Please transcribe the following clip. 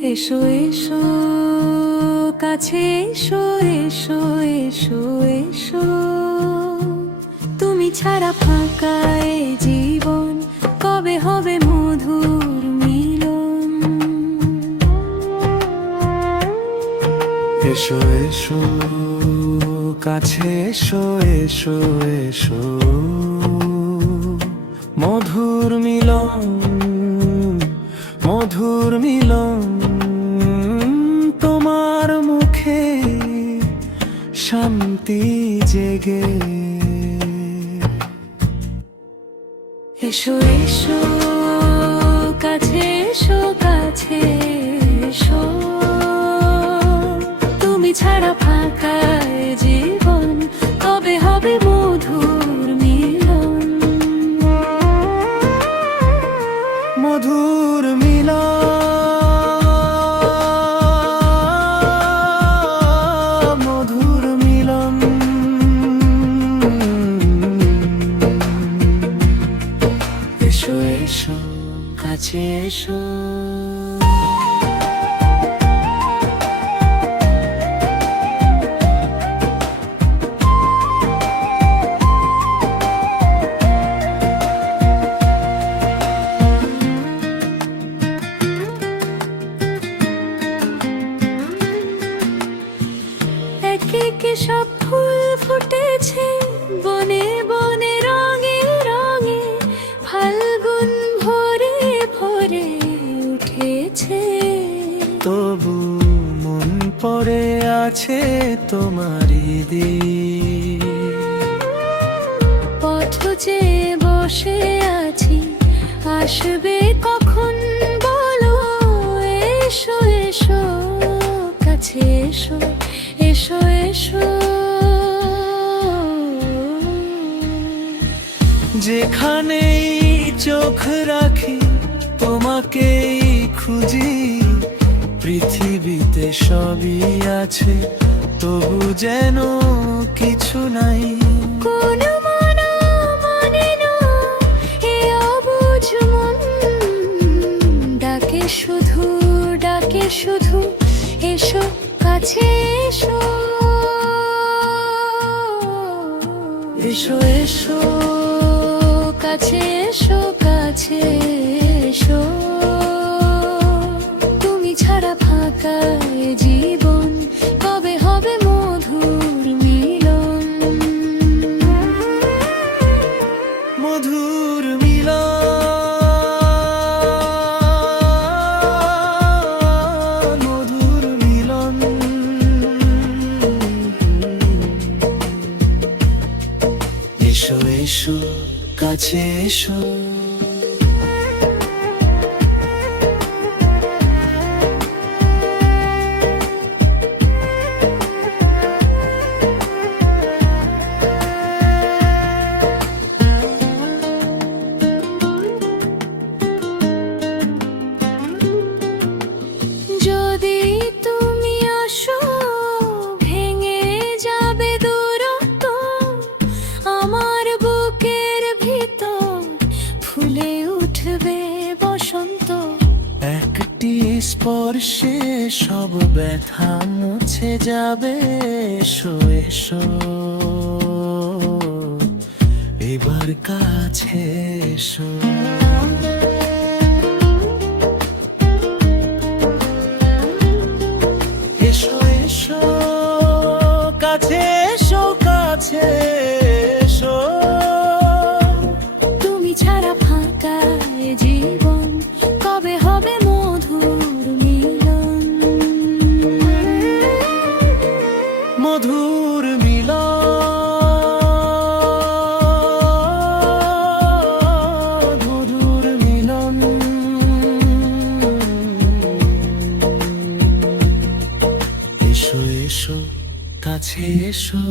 এসো এসো কাছে এসো এসো এসো এসো, তুমি ছাড়া ফাঁকা এ জীবন, কবে হবে মধুর মিলন। এসো এসো কাছে এসো এসো এসো, মধুর মিলন মধুর মিলন, তোমার মুখে শান্তি জেগে। এসো এসো কাছে এসো কাছে এসো, তুমি ছাড়া ফাঁকা এ জীবন, কবে হবে মধুর মিলন। মধুর মিলন মধুর মিলন, এসো এসো কাছে এসো। একে একে সব ফুল ফুটেছে বনে বনে, রঙে রঙে ফাল্গুন ভরে ভরে উঠেছে। তবু মন পড়ে আছে তোমারই দিন, পথ যে বসে আছি, আসবে কখন বলো। এসো এসো কাছে এসো এসো এসো, যেখানেই চোখ রাখি তোমাকেই খুঁজি। পৃথিবীতে সবই আছে, তবু যেন কিছু নাই। কোন মানা মানে না এ অবুঝ মন, ডাকে শুধু এসো কাছে এসো। এসো এসো কাছে এসো কাছে এসো, তুমি ছাড়া ফাঁকা এ জীবন, কবে হবে মধুর মিলন। মধুর মিলন মধুর মিলন, এসো এসো কাছে এসো। যদি তুমি আসো ভেঙে যাবে দূরত্ব, আমার বুকের ভিতর ফুলে উঠবে বসন্ত। একটি স্পর্শে সব ব্যথা মুছে যাবে। এসো এসো এবার কাছে এসো। এসো এসো কাছে এসো কাছে এসো, তুমি ছাড়া ফাঁকা এ জীবন, কবে হবে মধুর মিলন। মধুর মিলন মধুর মিলন, এসো এসো কাছে এসো।